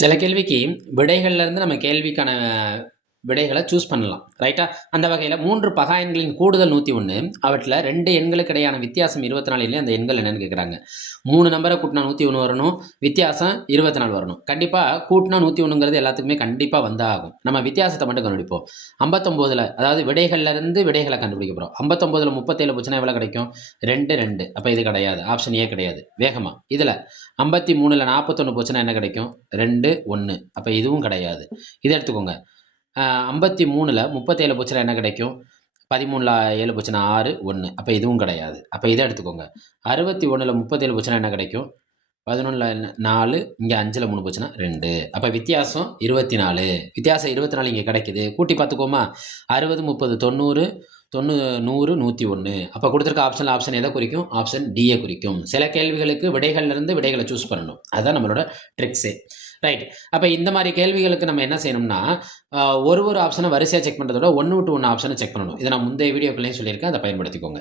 சில கேள்விக்கு விடைகள்லேருந்து நம்ம கேள்விக்கான விடைகளை சூஸ் பண்ணலாம் ரைட்டா. அந்த வகையில் 3 பகா எண்களின் கூடுதல் 101, அவற்றில் 2 எண்களுக்கு இடையான வித்தியாசம் 24 இல்லையா. அந்த எண்கள் என்னன்னு கேட்குறாங்க. 3 நம்பரை கூட்டினா 101 வரணும், வித்தியாசம் 24 வரணும். கண்டிப்பாக கூட்டினா 101ங்கிறது எல்லாத்துக்குமே கண்டிப்பாக வந்தால் ஆகும். நம்ம வித்தியாசத்தை மட்டும் கண்டுபிடிப்போம். 59ல் அதாவது விடைகள்லேருந்து விடைகளை கண்டுபிடிக்க போகிறோம். 59ல் 37 போச்சுன்னா எவ்வளோ கிடைக்கும்? 2 2. அப்போ இது கிடையாது, ஆப்ஷன் ஏ கிடையாது. வேகமாக இதில் 53ல் 41 போச்சுன்னா என்ன கிடைக்கும்? 2 1. அப்போ இதுவும் கிடையாது. இதை எடுத்துக்கோங்க. 53ல் 37 போச்சுன்னா என்ன கிடைக்கும்? 13ல் 7 போச்சுன்னா 6 1. அப்போ இதுவும் கிடையாது. அப்போ இதை எடுத்துக்கோங்க. 61ல் 37 போச்சுன்னா என்ன கிடைக்கும்? 11ல் 4, இங்கே 5ல் 3 போச்சுன்னா 2. அப்போ வித்தியாசம் 24. வித்தியாசம் 24 இங்கே கிடைக்குது. கூட்டி பார்த்துக்கோமா. 60 30 90 100 101. அப்போ கொடுத்துருக்க ஆப்ஷன் எதை குறிக்கும்? ஆப்ஷன் டியை குறிக்கும். சில கேள்விகளுக்கு விடைகள்லேருந்து விடைகளை சூஸ் பண்ணணும். அதுதான் நம்மளோட ட்ரிக்ஸே. ரைட். அப்போ இந்த மாதிரி கேள்விகளுக்கு நம்ம என்ன செய்யணும்னா, ஒரு ஆப்ஷனை வரிசையாக செக் பண்ணுறத விட ஒன்று விட்டு ஒன்று ஆப்ஷனை செக் பண்ணணும். இதை நான் முந்தைய வீடியோக்களையும் சொல்லியிருக்கேன். அதை பயன்படுத்திக்கோங்க.